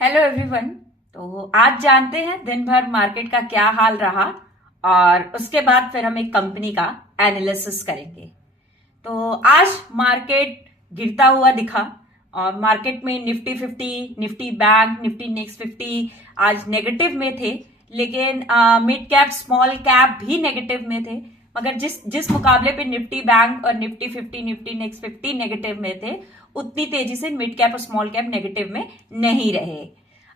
Hello everyone. तो आज जानते हैं दिन भर मार्केट का क्या हाल रहा और उसके बाद फिर हम एक कंपनी का एनालिसिस करेंगे। तो आज मार्केट गिरता हुआ दिखा और मार्केट में Nifty 50, Nifty bank, Nifty next 50 आज नेगेटिव में थे। लेकिन मिड कैप स्मॉल कैप भी नेगेटिव में थे। मगर जिस जिस मुकाबले पे निफ्टी बैंक और निफ्टी 50, निफ्टी नेक्स्ट 50 नेगेटिव में थे, उतनी तेजी से मिड कैप और स्मॉल कैप नेगेटिव में नहीं रहे।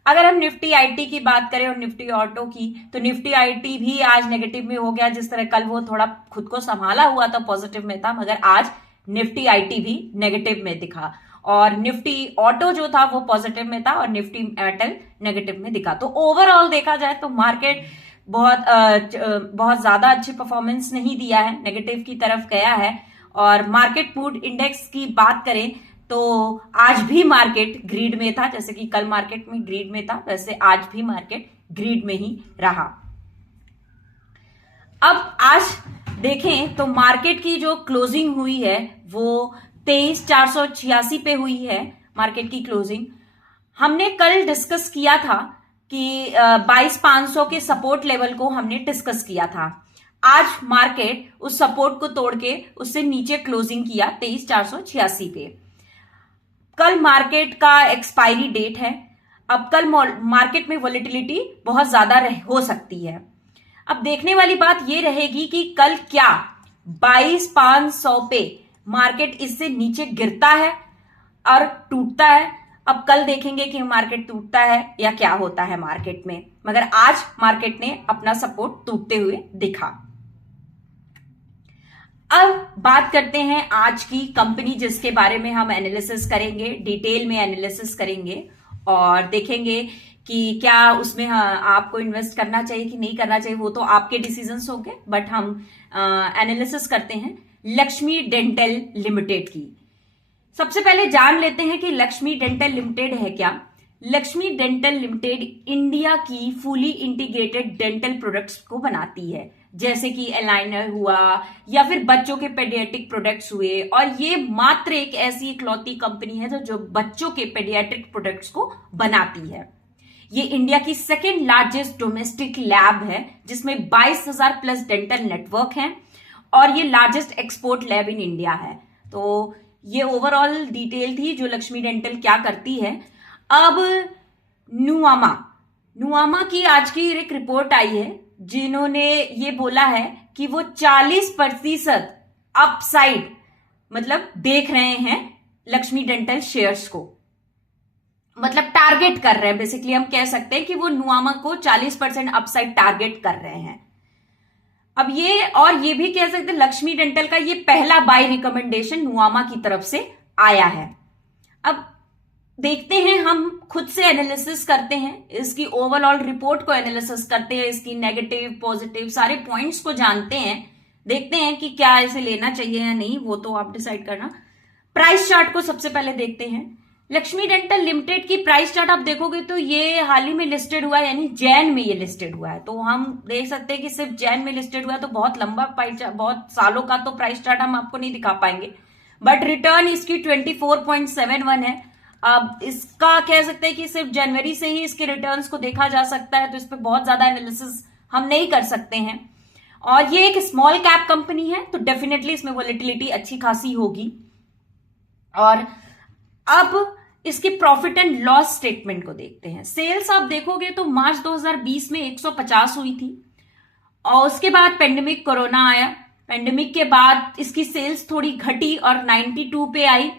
अगर हम निफ्टी आईटी की बात करें और निफ्टी ऑटो की, तो निफ्टी आईटी भी आज नेगेटिव में हो गया। जिस तरह कल वो थोड़ा खुद को संभाला हुआ था, पॉजिटिव में था, मगर आज निफ्टी आईटी भी नेगेटिव में दिखा और निफ्टी ऑटो जो था वो पॉजिटिव में था और निफ्टी एयरटेल नेगेटिव में दिखा। तो ओवरऑल देखा जाए तो मार्केट बहुत ज्यादा अच्छी परफॉर्मेंस नहीं दिया है, नेगेटिव की तरफ गया है। और मार्केट मूड इंडेक्स की बात करें तो आज भी मार्केट ग्रीड में था। जैसे कि कल मार्केट में ग्रीड में था, वैसे आज भी मार्केट ग्रीड में ही रहा। अब आज देखें तो मार्केट की जो क्लोजिंग हुई है वो 23,486 पे हुई है मार्केट की क्लोजिंग। हमने कल डिस्कस किया था कि 22,500 के सपोर्ट लेवल को हमने डिस्कस किया था। आज मार्केट उस सपोर्ट को तोड़ के उससे नीचे क्लोजिंग किया 23,486 पे। कल मार्केट का एक्सपायरी डेट है। अब कल मार्केट में वॉलेटिलिटी बहुत ज्यादा हो सकती है। अब देखने वाली बात यह रहेगी कि कल क्या 22,500 पे मार्केट इससे नीचे गिरता है और टूटता है। अब कल देखेंगे कि मार्केट टूटता है या क्या होता है मार्केट में, मगर आज मार्केट ने अपना सपोर्ट टूटते हुए दिखा। अब बात करते हैं आज की कंपनी जिसके बारे में हम एनालिसिस करेंगे, डिटेल में एनालिसिस करेंगे और देखेंगे कि क्या उसमें आपको इन्वेस्ट करना चाहिए कि नहीं करना चाहिए। वो तो आपके डिसीजंस होंगे, बट हम एनालिसिस करते हैं लक्ष्मी डेंटल लिमिटेड की। सबसे पहले जान लेते हैं कि लक्ष्मी डेंटल लिमिटेड है क्या। लक्ष्मी डेंटल लिमिटेड इंडिया की फुली इंटीग्रेटेड डेंटल प्रोडक्ट्स को बनाती है, जैसे कि अलाइनर हुआ या फिर बच्चों के पेडियाट्रिक प्रोडक्ट्स हुए। और ये मात्र एक ऐसी इकलौती कंपनी है जो बच्चों के पेडियाट्रिक प्रोडक्ट्स को बनाती है। ये इंडिया की सेकेंड लार्जेस्ट डोमेस्टिक लैब है, जिसमें 22,000 प्लस डेंटल नेटवर्क हैं और ये largest export lab in India है। तो ये ओवरऑल डिटेल थी जो लक्ष्मी डेंटल क्या करती है। अब नुआमा की आज की एक रिपोर्ट आई है, जिन्होंने ये बोला है कि वो 40% अपसाइड मतलब देख रहे हैं लक्ष्मी डेंटल शेयर्स को, मतलब टारगेट कर रहे हैं। बेसिकली हम कह सकते हैं कि वो नुआमा को 40% अपसाइड टारगेट कर रहे हैं। अब ये भी कह सकते हैं लक्ष्मी डेंटल का ये पहला बाय रिकमेंडेशन नुआमा की तरफ से आया है। अब देखते हैं, हम खुद से एनालिसिस करते हैं, इसकी ओवरऑल रिपोर्ट को एनालिसिस करते हैं, इसकी नेगेटिव पॉजिटिव सारे पॉइंट्स को जानते हैं, देखते हैं कि क्या इसे लेना चाहिए या नहीं, वो तो आप डिसाइड करना। प्राइस चार्ट को सबसे पहले देखते हैं। लक्ष्मी डेंटल लिमिटेड की प्राइस चार्ट आप देखोगे तो ये हाल ही में लिस्टेड हुआ है, यानी जैन में ये लिस्टेड हुआ है। तो हम देख सकते हैं कि सिर्फ जैन में लिस्टेड हुआ है, तो बहुत लंबा बहुत सालों का तो प्राइस चार्ट हम आपको नहीं दिखा पाएंगे। बट रिटर्न इसकी 24.71 है। अब इसका कह सकते हैं कि सिर्फ जनवरी से ही इसके रिटर्न्स को देखा जा सकता है, तो इस पर बहुत ज्यादा एनालिसिस हम नहीं कर सकते हैं। और ये एक स्मॉल कैप कंपनी है, तो डेफिनेटली इसमें वॉलेटिलिटी अच्छी खासी होगी। और अब इसकी प्रॉफिट एंड लॉस स्टेटमेंट को देखते हैं। सेल्स आप देखोगे तो मार्च 2020 में 150 हुई थी और उसके बाद पेंडेमिक कोरोना आया। पेंडेमिक के बाद इसकी सेल्स थोड़ी घटी और 92 पे आई।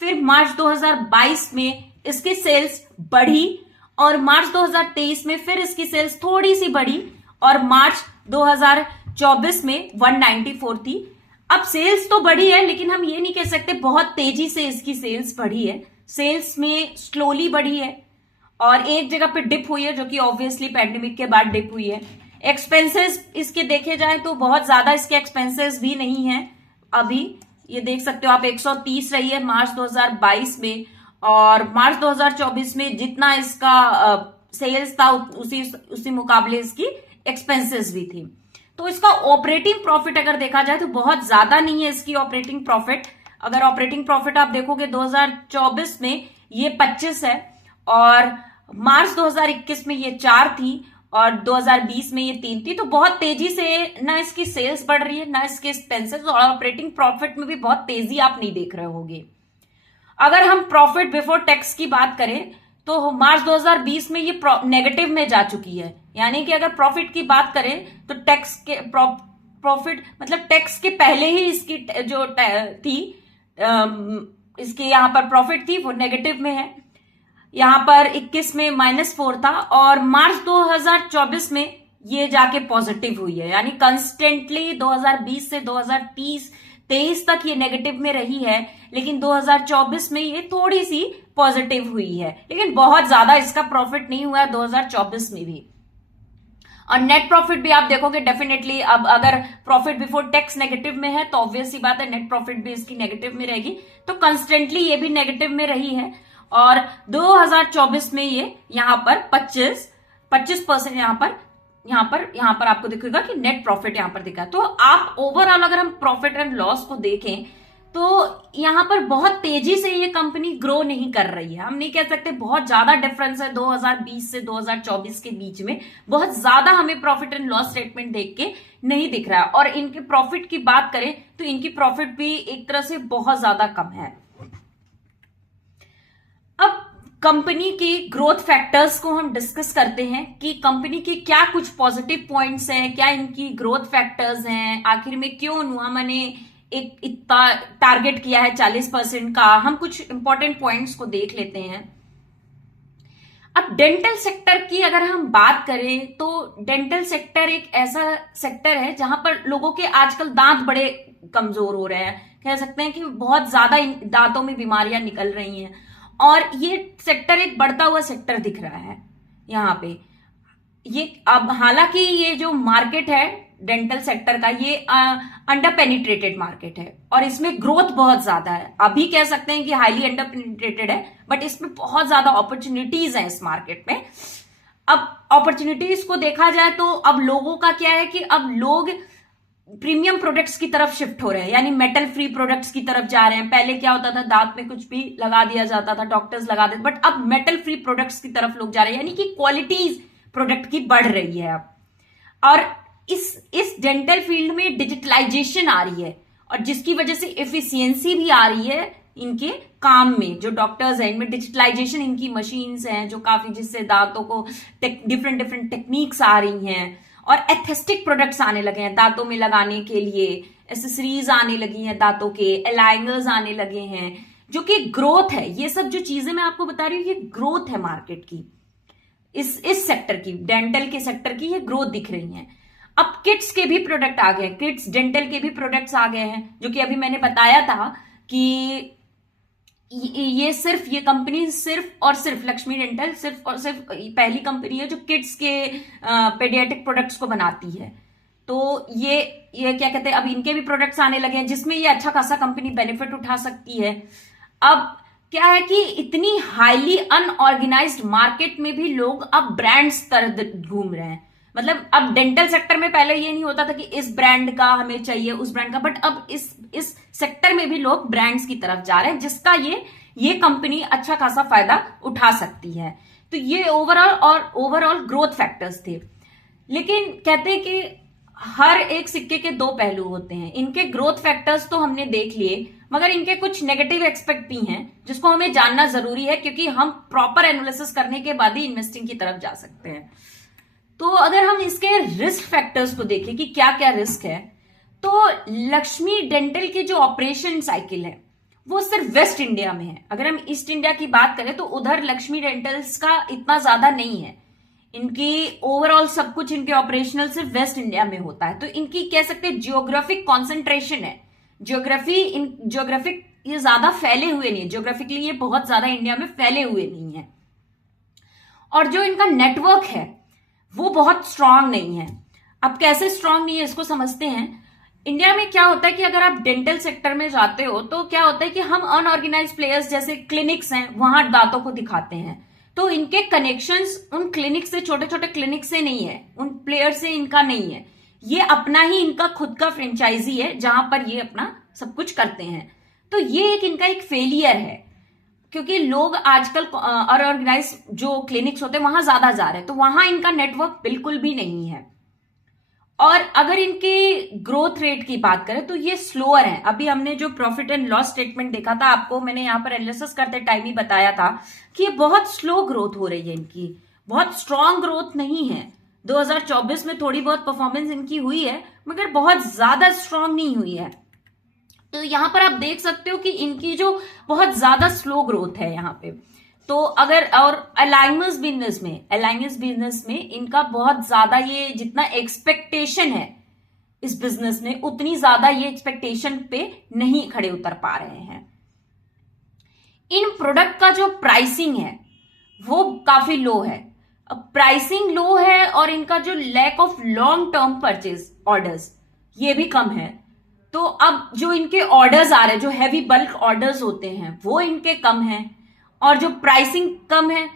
फिर मार्च 2022 में इसकी सेल्स बढ़ी और मार्च 2023 में फिर इसकी सेल्स थोड़ी सी बढ़ी और मार्च 2024 में 194 थी। अब सेल्स तो बढ़ी है, लेकिन हम ये नहीं कह सकते बहुत तेजी से इसकी सेल्स बढ़ी है। सेल्स में स्लोली बढ़ी है और एक जगह पे डिप हुई है, जो कि ऑब्वियसली पैंडेमिक के बाद डिप हुई है। एक्सपेंसेस इसके देखे जाए तो बहुत ज्यादा इसके एक्सपेंसेस भी नहीं है। अभी ये देख सकते हो आप 130 रही है मार्च 2022 में और मार्च 2024 में जितना इसका सेल्स था उसी मुकाबले इसकी एक्सपेंसेस भी थी। तो इसका ऑपरेटिंग प्रॉफिट अगर देखा जाए तो बहुत ज्यादा नहीं है इसकी ऑपरेटिंग प्रॉफिट। अगर ऑपरेटिंग प्रॉफिट आप देखोगे 2024 में ये 25 है और मार्च 2021 में ये 4 थी और 2020 में ये 3 थी। तो बहुत तेजी से ना इसकी सेल्स बढ़ रही है, ना इसके एक्सपेंसेस, और ऑपरेटिंग प्रॉफिट में भी बहुत तेजी आप नहीं देख रहे होगे। अगर हम प्रॉफिट बिफोर टैक्स की बात करें तो मार्च 2020 में ये नेगेटिव में जा चुकी है। यानी कि अगर प्रॉफिट की बात करें तो टैक्स के प्रॉफिट मतलब टैक्स के पहले ही इसकी जो थी इसकी यहां पर प्रॉफिट थी वो नेगेटिव में है। यहां पर 21 में -4 था और मार्च 2024 में ये जाके पॉजिटिव हुई है। यानी कंस्टेंटली 2020 से 2023 तक ये नेगेटिव में रही है, लेकिन 2024 में ये थोड़ी सी पॉजिटिव हुई है, लेकिन बहुत ज्यादा इसका प्रॉफिट नहीं हुआ है 2024 में भी। और नेट प्रॉफिट भी आप देखोगे डेफिनेटली, अब अगर प्रॉफिट बिफोर टैक्स नेगेटिव में है तो ऑब्वियस सी बात है नेट प्रॉफिट भी इसकी नेगेटिव में रहेगी। तो कंस्टेंटली ये भी नेगेटिव में रही है और 2024 में ये यहां पर 25% यहां पर आपको दिखेगा कि नेट प्रॉफिट यहां पर दिखा। तो आप ओवरऑल अगर हम प्रॉफिट एंड लॉस को देखें तो यहां पर बहुत तेजी से ये कंपनी ग्रो नहीं कर रही है। हम नहीं कह सकते बहुत ज्यादा डिफरेंस है 2020 से 2024 के बीच में, बहुत ज्यादा हमें प्रॉफिट एंड लॉस स्टेटमेंट देख के नहीं दिख रहा है। और इनके प्रॉफिट की बात करें तो इनकी प्रॉफिट भी एक तरह से बहुत ज्यादा कम है। अब कंपनी की ग्रोथ फैक्टर्स को हम डिस्कस करते हैं कि कंपनी के क्या कुछ पॉजिटिव पॉइंट्स हैं, क्या इनकी ग्रोथ फैक्टर्स हैं, आखिर में क्यों नुआमा ने एक इतना टारगेट किया है 40% का। हम कुछ इंपॉर्टेंट पॉइंट्स को देख लेते हैं। अब डेंटल सेक्टर की अगर हम बात करें तो डेंटल सेक्टर एक ऐसा सेक्टर है जहां पर लोगों के आजकल दांत बड़े कमजोर हो रहे हैं, कह सकते हैं कि बहुत ज्यादा दांतों में बीमारियां निकल रही हैं और ये सेक्टर एक बढ़ता हुआ सेक्टर दिख रहा है यहाँ पे। ये अब हालांकि ये जो मार्केट है डेंटल सेक्टर का ये अंडर पेनिट्रेटेड मार्केट है और इसमें ग्रोथ बहुत ज्यादा है। अभी कह सकते हैं कि हाईली अंडर पेनिट्रेटेड है, बट इसमें बहुत ज्यादा अपॉर्चुनिटीज हैं इस मार्केट में। अब अपॉर्चुनिटीज को देखा जाए तो अब लोगों का क्या है कि अब लोग प्रीमियम प्रोडक्ट्स की तरफ शिफ्ट हो रहे हैं, यानी मेटल फ्री प्रोडक्ट्स की तरफ जा रहे हैं। पहले क्या होता था दांत में कुछ भी लगा दिया जाता था, डॉक्टर्स लगा देते, बट अब मेटल फ्री प्रोडक्ट्स की तरफ लोग जा रहे हैं, यानी कि क्वालिटीज प्रोडक्ट की बढ़ रही है अब। और इस डेंटल फील्ड में डिजिटलाइजेशन आ रही है और जिसकी वजह से एफिशिएंसी भी आ रही है इनके काम में। जो डॉक्टर्स हैं इनमें डिजिटलाइजेशन, इनकी मशीन्स हैं जो काफी, जिससे दांतों को डिफरेंट टेक्निक्स आ रही हैं और एस्थेटिक प्रोडक्ट्स आने लगे हैं दांतों में लगाने के लिए, एसेसरीज आने लगी हैं दांतों के, अलाइनर्स आने लगे हैं, जो कि ग्रोथ है। ये सब जो चीजें मैं आपको बता रही हूँ ये ग्रोथ है मार्केट की, इस सेक्टर की, डेंटल के सेक्टर की ये ग्रोथ दिख रही है। अब किड्स के भी प्रोडक्ट आ गए, किड्स डेंटल के भी प्रोडक्ट्स आ गए हैं, जो कि अभी मैंने बताया था कि ये कंपनी सिर्फ और सिर्फ लक्ष्मी डेंटल सिर्फ और सिर्फ पहली कंपनी है जो किड्स के पेडियाट्रिक प्रोडक्ट्स को बनाती है। तो ये क्या कहते हैं, अब इनके भी प्रोडक्ट्स आने लगे हैं जिसमें ये अच्छा खासा कंपनी बेनिफिट उठा सकती है। अब क्या है कि इतनी हाईली अनऑर्गेनाइज्ड मार्केट में भी लोग अब ब्रांड्स तरफ घूम रहे हैं। मतलब अब डेंटल सेक्टर में पहले ये नहीं होता था कि इस ब्रांड का हमें चाहिए, उस ब्रांड का, बट अब इस सेक्टर में भी लोग ब्रांड्स की तरफ जा रहे हैं, जिसका ये कंपनी अच्छा खासा फायदा उठा सकती है। तो ये ओवरऑल ग्रोथ फैक्टर्स थे। लेकिन कहते हैं कि हर एक सिक्के के दो पहलू होते हैं। इनके ग्रोथ फैक्टर्स तो हमने देख लिए, मगर इनके कुछ नेगेटिव एस्पेक्ट भी हैं जिसको हमें जानना जरूरी है, क्योंकि हम प्रॉपर एनालिसिस करने के बाद ही इन्वेस्टिंग की तरफ जा सकते हैं। तो अगर हम इसके रिस्क फैक्टर्स को देखें कि क्या क्या रिस्क है, तो लक्ष्मी डेंटल की जो ऑपरेशन साइकिल है वो सिर्फ वेस्ट इंडिया में है। अगर हम ईस्ट इंडिया की बात करें तो उधर लक्ष्मी डेंटल्स का इतना ज्यादा नहीं है। इनकी ओवरऑल सब कुछ इनके ऑपरेशनल सिर्फ वेस्ट इंडिया में होता है। तो इनकी कह सकते हैं जियोग्राफिक कॉन्सेंट्रेशन है, जियोग्राफिक ये ज्यादा फैले हुए नहीं है, जियोग्राफिकली ये बहुत ज्यादा इंडिया में फैले हुए नहीं है। और जो इनका नेटवर्क है वो बहुत स्ट्रांग नहीं है। अब कैसे स्ट्रांग नहीं है इसको समझते हैं। इंडिया में क्या होता है कि अगर आप डेंटल सेक्टर में जाते हो तो क्या होता है कि हम अनऑर्गेनाइज्ड प्लेयर्स जैसे क्लिनिक्स हैं वहां दांतों को दिखाते हैं, तो इनके कनेक्शंस उन क्लिनिक से, छोटे छोटे क्लिनिक से नहीं है, उन प्लेयर से इनका नहीं है। ये अपना ही इनका खुद का फ्रेंचाइजी है जहां पर ये अपना सब कुछ करते हैं। तो ये इनका एक फेलियर है। क्योंकि लोग आजकल अनऑर्गेनाइज जो क्लिनिक्स होते हैं वहां ज्यादा जा रहे हैं, तो वहां इनका नेटवर्क बिल्कुल भी नहीं है। और अगर इनकी ग्रोथ रेट की बात करें तो ये स्लोअर है। अभी हमने जो प्रॉफिट एंड लॉस स्टेटमेंट देखा था, आपको मैंने यहां पर एनालिसिस करते टाइम ही बताया था कि ये बहुत स्लो ग्रोथ हो रही है इनकी, बहुत स्ट्रांग ग्रोथ नहीं है। 2024 में थोड़ी बहुत परफॉर्मेंस इनकी हुई है, मगर बहुत ज्यादा स्ट्रांग नहीं हुई है। तो यहां पर आप देख सकते हो कि इनकी जो बहुत ज्यादा स्लो ग्रोथ है यहाँ पे। तो अगर और अलायंस बिजनेस में इनका बहुत ज्यादा, ये जितना एक्सपेक्टेशन है इस बिजनेस में, उतनी ज्यादा ये एक्सपेक्टेशन पे नहीं खड़े उतर पा रहे हैं। इन प्रोडक्ट का जो प्राइसिंग है वो काफी लो है। प्राइसिंग लो है और इनका जो lack of long term purchase orders ये भी कम है। तो अब जो इनके ऑर्डर्स आ रहे हैं, जो हैवी बल्क ऑर्डर्स होते हैं, वो इनके कम हैं, और जो प्राइसिंग कम है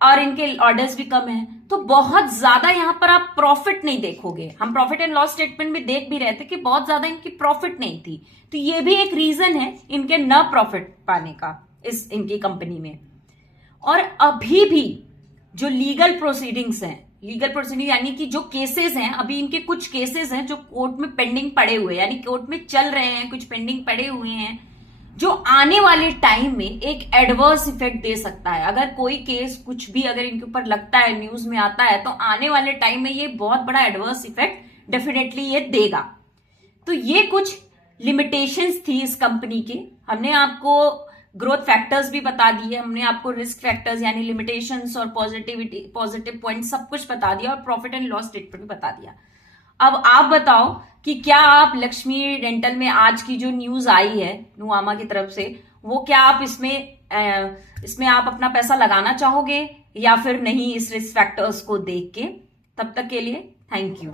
और इनके ऑर्डर्स भी कम है, तो बहुत ज्यादा यहां पर आप प्रॉफिट नहीं देखोगे। हम प्रॉफिट एंड लॉस स्टेटमेंट में देख भी रहे थे कि बहुत ज्यादा इनकी प्रॉफिट नहीं थी। तो ये भी एक रीजन है इनके न प्रॉफिट पाने का इस इनकी कंपनी में। और अभी भी जो लीगल प्रोसीडिंग्स हैं, लीगल प्रोसीडिंग यानी कि जो केसेस हैं, अभी इनके कुछ केसेस हैं जो कोर्ट में पेंडिंग पड़े हुए हैं, यानी कोर्ट में चल रहे हैं, कुछ पेंडिंग पड़े हुए हैं, जो आने वाले टाइम में एक एडवर्स इफेक्ट दे सकता है। अगर कोई केस कुछ भी अगर इनके ऊपर लगता है, न्यूज में आता है, तो आने वाले टाइम में ये बहुत बड़ा एडवर्स इफेक्ट डेफिनेटली ये देगा। तो ये कुछ लिमिटेशंस थी इस कंपनी की। हमने आपको ग्रोथ फैक्टर्स भी बता दिए, हमने आपको रिस्क फैक्टर्स यानी लिमिटेशंस और पॉजिटिव पॉइंट सब कुछ बता दिया, और प्रॉफिट एंड लॉस स्टेटमेंट भी बता दिया। अब आप बताओ कि क्या आप लक्ष्मी डेंटल में आज की जो न्यूज आई है नुआमा की तरफ से, वो क्या आप इसमें आप अपना पैसा लगाना चाहोगे या फिर नहीं, इस रिस्क फैक्टर्स को देख के? तब तक के लिए थैंक यू।